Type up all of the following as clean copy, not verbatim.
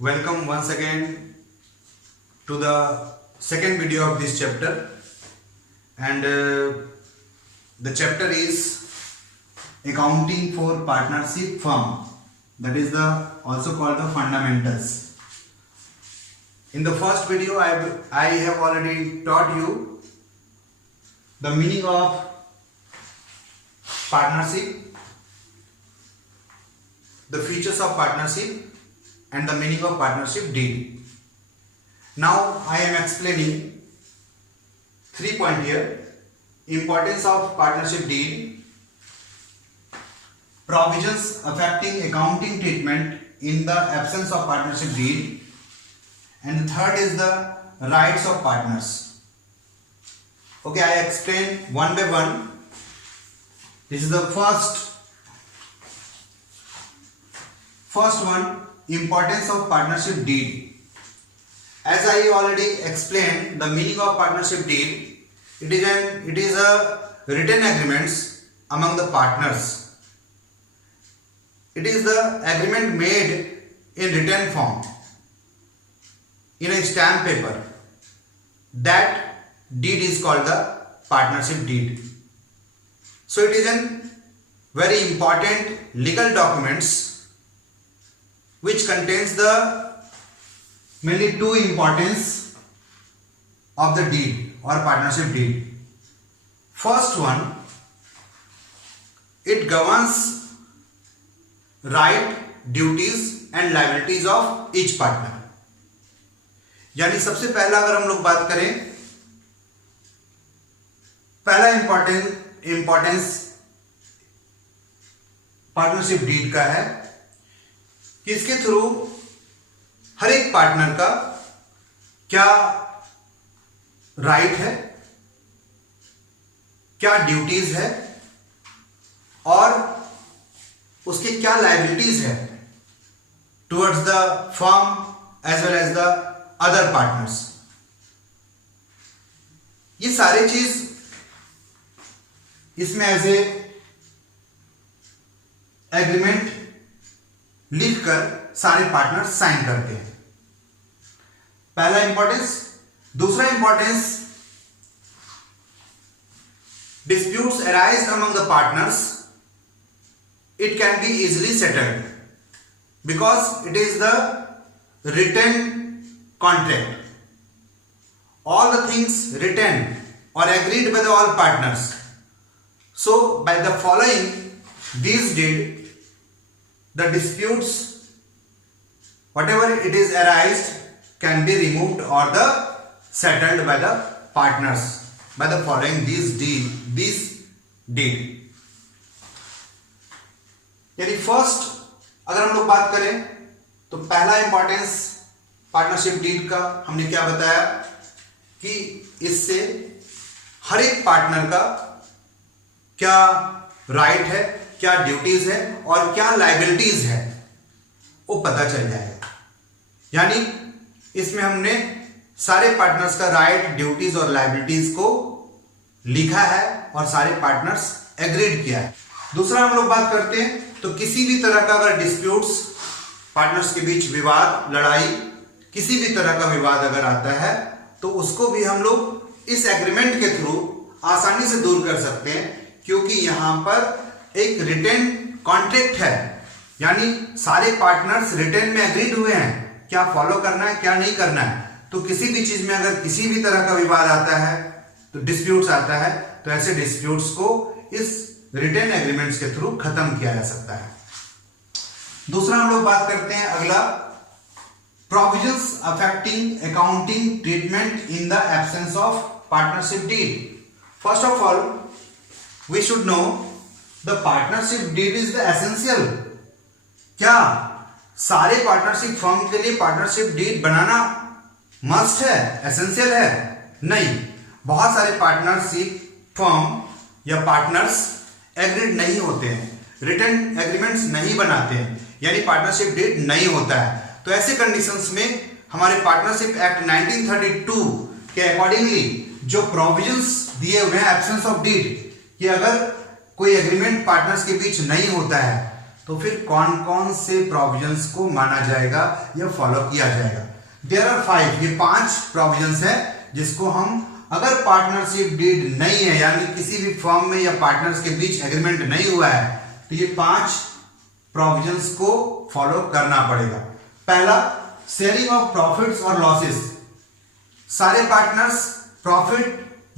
Welcome once again to the second video of this chapter, and the chapter is accounting for partnership firm, that is the also called the fundamentals. In the first video I have already taught you the meaning of partnership, the features of partnership and the meaning of partnership deed. Now I am explaining 3 points here: importance of partnership deed, provisions affecting accounting treatment in the absence of partnership deed, and the third is the rights of partners. Okay, I explain one by one. This is the first one, importance of partnership deed. As I already explained, the meaning of partnership deed, it is a written agreements among the partners. It is the agreement made in written form in a stamp paper. That deed is called the partnership deed. So it is a very important legal documents which contains the mainly two importance of the deed or partnership deed. First one, it governs right, duties and liabilities of each partner. यानी सबसे पहला अगर हम लोग बात करें, पहला importance partnership deed का है कि इसके थ्रू हर एक पार्टनर का क्या राइट है, क्या ड्यूटीज है और उसके क्या लायबिलिटीज है towards the firm as well as the other partners. ये सारे चीज इसमें एज ए एग्रीमेंट लिखकर सारे पार्टनर्स साइन करते हैं. पहला इंपॉर्टेंस. दूसरा importance, disputes arise among the partners, it can be easily settled because it is the written contract. All the things written or agreed by the all partners. So by the following these deed, the disputes whatever it is arised can be removed or the settled by the partners by the following these deed. यानी first अगर हम लोग बात करें तो पहला importance partnership deed का हमने क्या बताया कि इससे हर एक पार्टनर का क्या राइट है, क्या ड्यूटीज है और क्या लायबिलिटीज है वो पता चल जाएगा. यानी इसमें हमने सारे पार्टनर्स का राइट, ड्यूटीज और लायबिलिटीज को लिखा है और सारे पार्टनर्स एग्रीड किया है. दूसरा हम लोग बात करते हैं तो किसी भी तरह का अगर डिस्प्यूट्स, पार्टनर्स के बीच विवाद, लड़ाई, किसी भी तरह का विवाद अगर आता है तो उसको भी हम लोग इस एग्रीमेंट के थ्रू आसानी से दूर कर सकते हैं क्योंकि यहां पर एक रिटन कॉन्ट्रैक्ट है. यानी सारे पार्टनर्स रिटन में एग्रीड हुए हैं क्या फॉलो करना है, क्या नहीं करना है. तो किसी भी चीज में अगर किसी भी तरह का विवाद आता है तो डिस्प्यूट्स आता है तो ऐसे डिस्प्यूट्स को इस रिटन एग्रीमेंट्स के थ्रू खत्म किया जा सकता है. दूसरा हम लोग बात करते हैं अगला, provisions affecting accounting treatment in the absence of partnership deed. First of all we should know the partnership deed is the essential. क्या सारे पार्टनरशिप फर्म के लिए पार्टनरशिप डीड बनाना मस्ट है, एसेंशियल है? नहीं. बहुत सारे पार्टनरशिप फर्म या पार्टनर्स एग्रीड नहीं होते हैं, रिटन एग्रीमेंट्स नहीं बनाते हैं, यानी पार्टनरशिप डीड नहीं होता है. तो ऐसे कंडीशंस में हमारे पार्टनरशिप एक्ट 1932 के अकॉर्डिंगली जो प्रोविजंस दिए हुए हैं एब्सेंस ऑफ डीड कि अगर कोई एग्रीमेंट पार्टनर्स के बीच नहीं होता है तो फिर कौन कौन से प्रोविजंस को माना जाएगा या फॉलो किया जाएगा? देयर आर 5, ये 5 प्रोविजंस है जिसको हम, अगर पार्टनरशिप डीड नहीं है यानी किसी भी फर्म में या पार्टनर्स के बीच एग्रीमेंट नहीं हुआ है, तो ये 5 प्रोविजंस को फॉलो करना पड़ेगा। पहला, शेयरिंग ऑफ प्रॉफिट्स और लॉसेस। सारे पार्टनर्स प्रॉफिट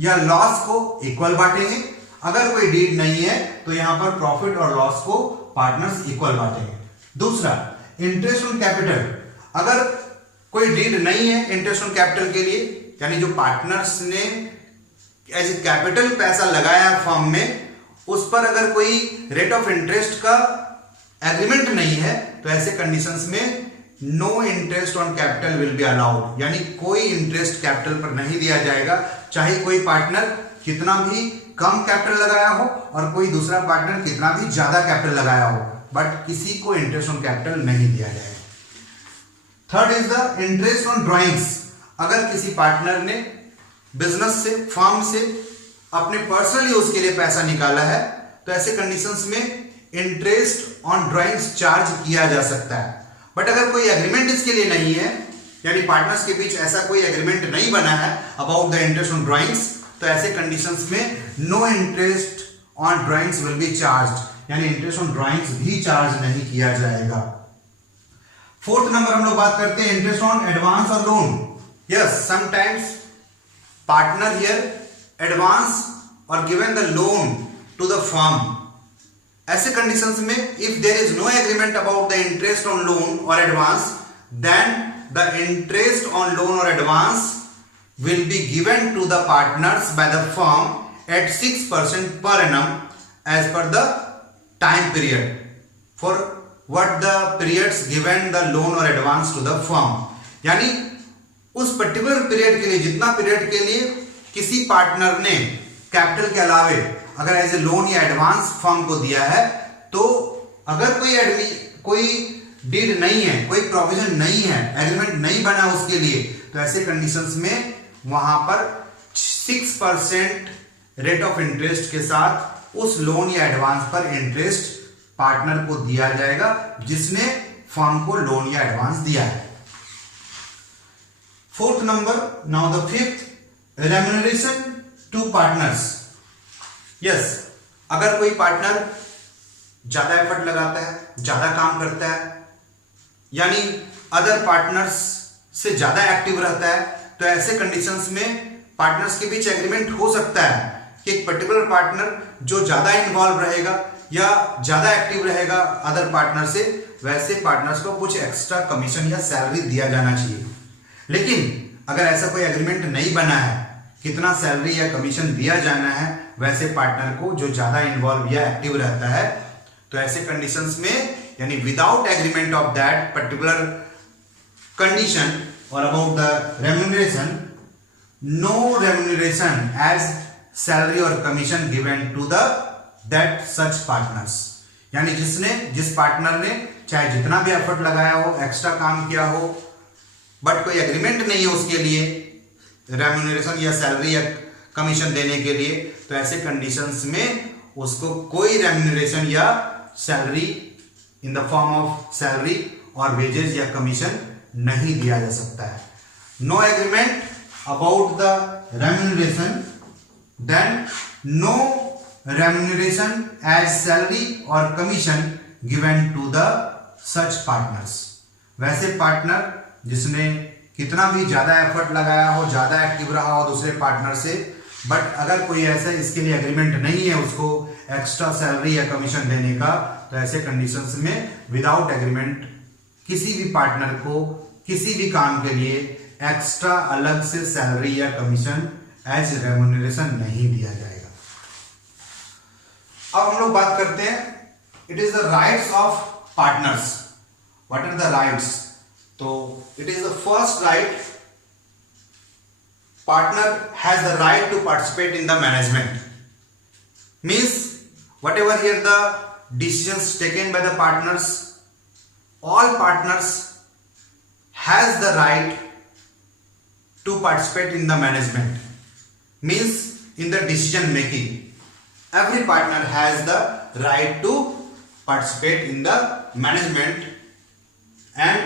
या लॉस को इक्वल बांटेंगे। अगर कोई डीड नहीं है तो यहां पर प्रॉफिट और लॉस को पार्टनर्स इक्वल बांटेंगे। दूसरा, इंटरेस्ट ऑन कैपिटल। अगर कोई डीड नहीं है इंटरेस्ट ऑन कैपिटल के लिए, यानी जो पार्टनर्स ने एज ए कैपिटल पैसा लगाया फर्म में, उस पर अगर कोई रेट ऑफ इंटरेस्ट का एग्रीमेंट नहीं है, तो ऐसे कंडीशंस में no interest on capital will be allowed, यानी कोई इंटरेस्ट कैपिटल पर नहीं दिया जाएगा, चाहे कोई पार्टनर कितना भी कम कैपिटल लगाया हो और कोई दूसरा पार्टनर कितना भी ज्यादा कैपिटल लगाया हो, बट किसी को इंटरेस्ट ऑन कैपिटल नहीं दिया जाएगा। Third is the interest on drawings. अगर किसी पार्टनर ने बिजनेस से, फर्म से अपने पर्सनल यूज के लिए पैसा निकाला है, तो ऐसे कंडीशंस में इंटरेस्ट ऑन ड्राइंग्स चार्ज किया जा सकता है। बट अगर कोई एग्रीमेंट इसके लिए नहीं है, यानी पार्टनर्स के बीच ऐसा कोई एग्रीमेंट नहीं बना है about the interest on drawings, तो ऐसे कंडीशंस में no interest on drawings will be charged, यानी इंटरेस्ट ऑन ड्राइंग्स भी चार्ज नहीं किया जाएगा। फोर्थ नंबर हम लोग बात करते हैं इंटरेस्ट ऑन एडवांस और loan. Yes, sometimes partner here advance और given the loan to the firm. ऐसे कंडीशंस में if there is no agreement about the interest on loan और advance, then the interest on loan और advance will be given to the partners by the firm at 6% per annum as per the time period for what the periods given the loan or advance to the firm। यानी उस particular period के लिए, जितना period के लिए किसी partner ने capital के अलावे अगर एज ए लोन या एडवांस फर्म को दिया है, तो अगर कोई डीड नहीं है, कोई प्रोविजन नहीं है, एग्रीमेंट नहीं बना उसके लिए, तो ऐसे कंडीशंस में वहां पर 6% रेट ऑफ इंटरेस्ट के साथ उस लोन या एडवांस पर इंटरेस्ट पार्टनर को दिया जाएगा जिसने फर्म को लोन या एडवांस दिया है। Fourth number, now the fifth, remuneration to partners. Yes, अगर कोई पार्टनर ज्यादा एफर्ट लगाता है, ज्यादा काम करता है, यानी अदर पार्टनर्स से ज्यादा एक्टिव रहता है, तो ऐसे कंडीशंस में पार्टनर्स के बीच एग्रीमेंट हो सकता है कि एक पर्टिकुलर पार्टनर जो ज्यादा इन्वॉल्व रहेगा या ज्यादा एक्टिव रहेगा अदर पार्टनर से, वैसे पार्टनर्स को कुछ एक्स्ट्रा कमीशन या सैलरी दिया जाना चाहिए। लेकिन अगर ऐसा कोई एग्रीमेंट नहीं बना है कितना सैलरी या कमीशन दिया जाना है वैसे पार्टनर को जो ज्यादा इन्वॉल्व या एक्टिव रहता है, तो ऐसे कंडीशंस में, यानी without agreement of that particular condition or about the remuneration, no remuneration as salary or commission given to the that such partners। यानी जिस पार्टनर ने चाहे जितना भी एफर्ट लगाया हो, एक्स्ट्रा काम किया हो, बट कोई एग्रीमेंट नहीं है उसके लिए रेम्यूनरेशन या सैलरी या कमीशन देने के लिए, तो ऐसे कंडीशंस में उसको कोई रेम्यूनरेशन या salary in the form of salary और वेजेस या कमीशन नहीं दिया जा सकता है। No agreement about the remuneration, then no remuneration as salary और commission given to the such partners. वैसे पार्टनर जिसने कितना भी ज्यादा एफर्ट लगाया हो, ज्यादा एक्टिव रहा हो दूसरे पार्टनर से, बट अगर कोई ऐसा इसके लिए एग्रीमेंट नहीं है उसको एक्स्ट्रा सैलरी या कमीशन देने का, तो ऐसे कंडीशंस में विदाउट एग्रीमेंट किसी भी पार्टनर को किसी भी काम के लिए एक्स्ट्रा अलग से सैलरी या कमीशन एज रेम्यूनरेशन नहीं दिया जाएगा। अब हम लोग बात करते हैं, it is the rights of partners. What are the rights? तो it is the first right, partner has the right to participate in the management. Means whatever here the decisions taken by the partners, all partners has the right to participate in the management, means in the decision making every partner has the right to participate in the management and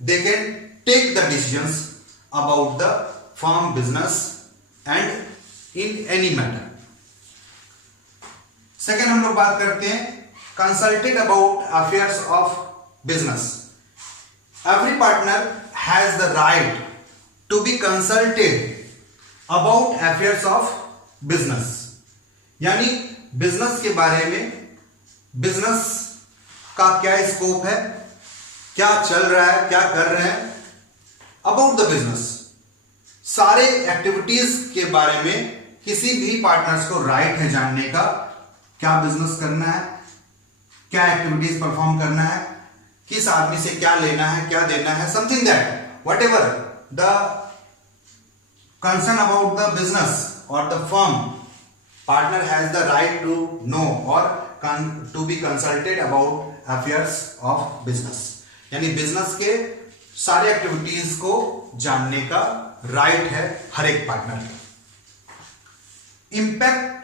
they can take the decisions about the firm business and in any matter. Second हम लोग बात करते हैं consulted about affairs of business. Every partner has the right to be consulted about affairs of business. यानी business के बारे में, business का क्या स्कोप है, क्या चल रहा है, क्या कर रहे हैं, अबाउट द बिजनेस सारे एक्टिविटीज के बारे में किसी भी पार्टनर्स को राइट है जानने का. क्या बिजनेस करना है, क्या एक्टिविटीज परफॉर्म करना है, किस आदमी से क्या लेना है, क्या देना है, something that whatever the concern about the business और the firm, partner has the right to know और to be consulted about affairs of business. यानी बिजनेस के सारे एक्टिविटीज को जानने का राइट है हर एक partner. Inspect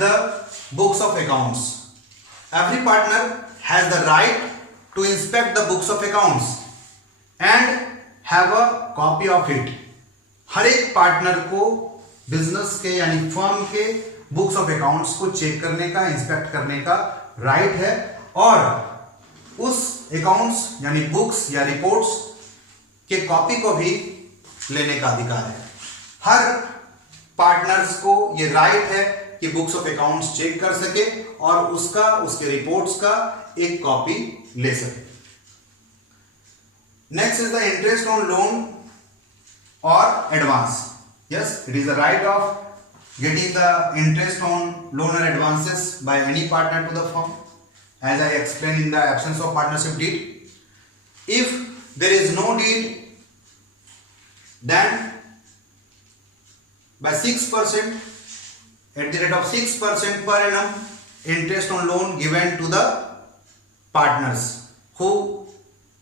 the books of accounts. Every partner has the right to inspect the books of accounts and have a copy of it. हर एक partner को बिजनेस के यानी फर्म के बुक्स ऑफ अकाउंट्स को चेक करने का, इंस्पेक्ट करने का राइट है और उस अकाउंट्स यानी बुक्स या रिपोर्ट्स के कॉपी को भी लेने का अधिकार है. हर पार्टनर्स को ये राइट है कि बुक्स ऑफ अकाउंट्स चेक कर सके और उसके रिपोर्ट्स का एक कॉपी ले सके. Next is the interest on loan और advance. Yes, it is the right of getting the interest on loan और advances by any partner to the firm, as I explain in the absence of partnership deed. If there is no deed, then by 6%, at the rate of 6% per annum interest on loan given to the partners who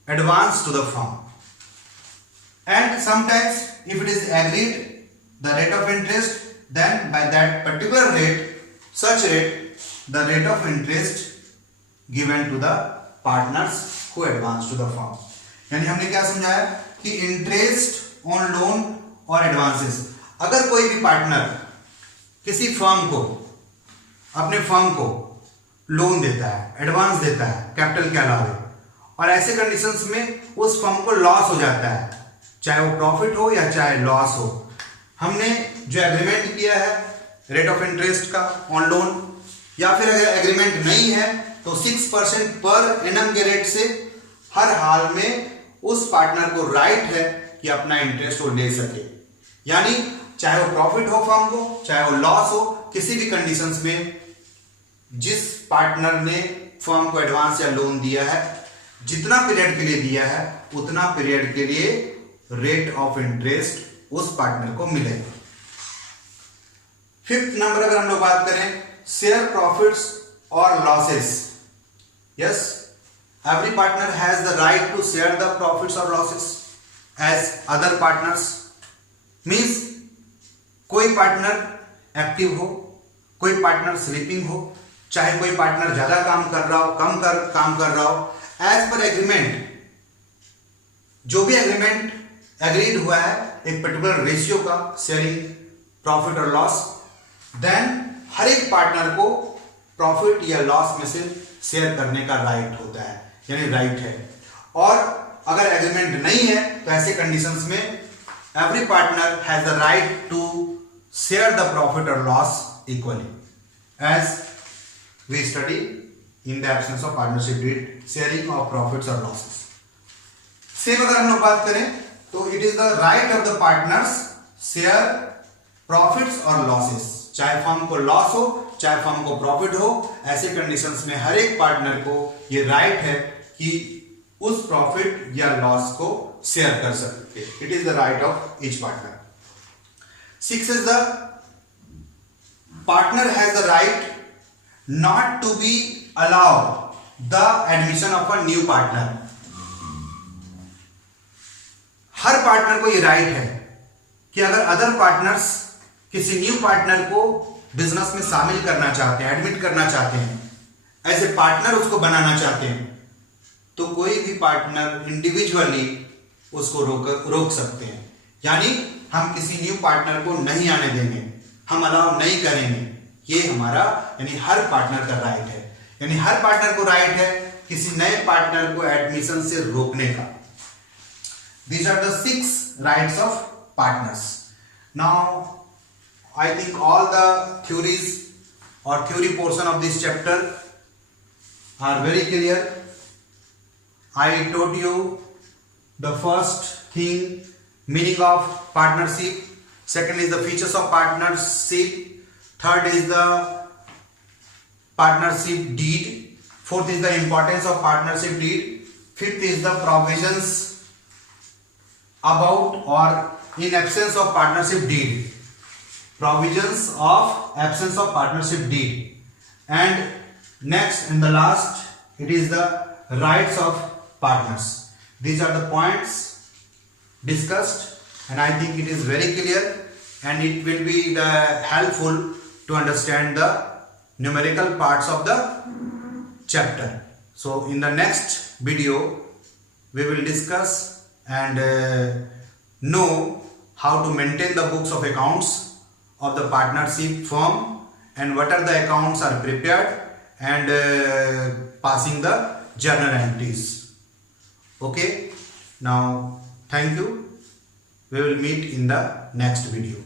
advance to the firm. And sometimes if it is agreed the rate of interest, then by that particular rate, such rate, the rate of interest given to the partners who advance to the firm. यानी हमने क्या समझाया कि interest on loan और advances, अगर कोई भी partner किसी फर्म को, अपने फर्म को लोन देता है, एडवांस देता है कैपिटल के अलावे, और ऐसे कंडीशंस में उस फर्म को लॉस हो जाता है, चाहे वो प्रॉफिट हो या चाहे लॉस हो, हमने जो एग्रीमेंट किया है रेट ऑफ इंटरेस्ट का ऑन लोन, या फिर अगर एग्रीमेंट नहीं है तो 6% पर एनम के रेट से हर हाल में उस पार्टनर को राइट है कि अपना इंटरेस्ट वो ले सके. यानी चाहे वो प्रॉफिट हो फर्म को, चाहे वो लॉस हो, किसी भी कंडीशंस में जिस पार्टनर ने फर्म को एडवांस या लोन दिया है, जितना पीरियड के लिए दिया है उतना पीरियड के लिए रेट ऑफ इंटरेस्ट उस पार्टनर को मिलेगा. फिफ्थ नंबर अगर हम लोग बात करें, शेयर प्रॉफिट्स और losses. Yes, every partner has the right to share the profits or losses as other partners. Means कोई पार्टनर एक्टिव हो, कोई पार्टनर स्लीपिंग हो, चाहे कोई पार्टनर ज्यादा काम कर रहा हो, काम कर रहा हो, एज पर एग्रीमेंट, जो भी एग्रीमेंट एग्रीड हुआ है एक पर्टिकुलर रेशियो का शेयरिंग प्रॉफिट और लॉस, देन हर एक पार्टनर को प्रॉफिट या लॉस में से शेयर करने का राइट होता है, यानी राइट है. और अगर एग्रीमेंट नहीं है तो ऐसे कंडीशंस में every partner has the right to share the profit और loss equally, as we study in the absence of partnership deed, sharing of profits और लॉसेस. सेम अगर हम लोग बात करें तो it is the right of the partners share profits और losses, चाहे फर्म को लॉस हो चाहे फर्म को प्रॉफिट हो, ऐसे कंडीशंस में हर एक पार्टनर को ये राइट है कि उस प्रॉफिट या लॉस को शेयर कर सकते. It is the right of each partner. 6 is the partner has the right not to be allow the admission of a new partner. हर पार्टनर को ये राइट है कि अगर अदर पार्टनर्स किसी न्यू पार्टनर को बिजनेस में शामिल करना चाहते हैं, एडमिट करना चाहते हैं, एज ए पार्टनर उसको बनाना चाहते हैं तो कोई भी पार्टनर इंडिविजुअली उसको रोक सकते हैं। यानी हम किसी न्यू पार्टनर को नहीं आने देंगे, हम अलाउ नहीं करेंगे। ये हमारा यानी हर पार्टनर का राइट है, यानी हर पार्टनर को राइट है किसी नए पार्टनर को एडमिशन से रोकने का। These are the 6 rights of partners. Now I think all the theories or theory portion of this chapter are very clear. I told you the first thing, meaning of partnership. Second is the features of partnership. Third is the partnership deed. Fourth is the importance of partnership deed. Fifth is the provisions about or in absence of partnership deed. Provisions of absence of partnership deed. And next and the last, it is the rights of partners. These are the points discussed, and I think it is very clear, and it will be helpful to understand the numerical parts of the chapter. So in the next video we will discuss and know how to maintain the books of accounts of the partnership firm, and what are the accounts are prepared, and passing the journal entries. Okay, now thank you. We will meet in the next video.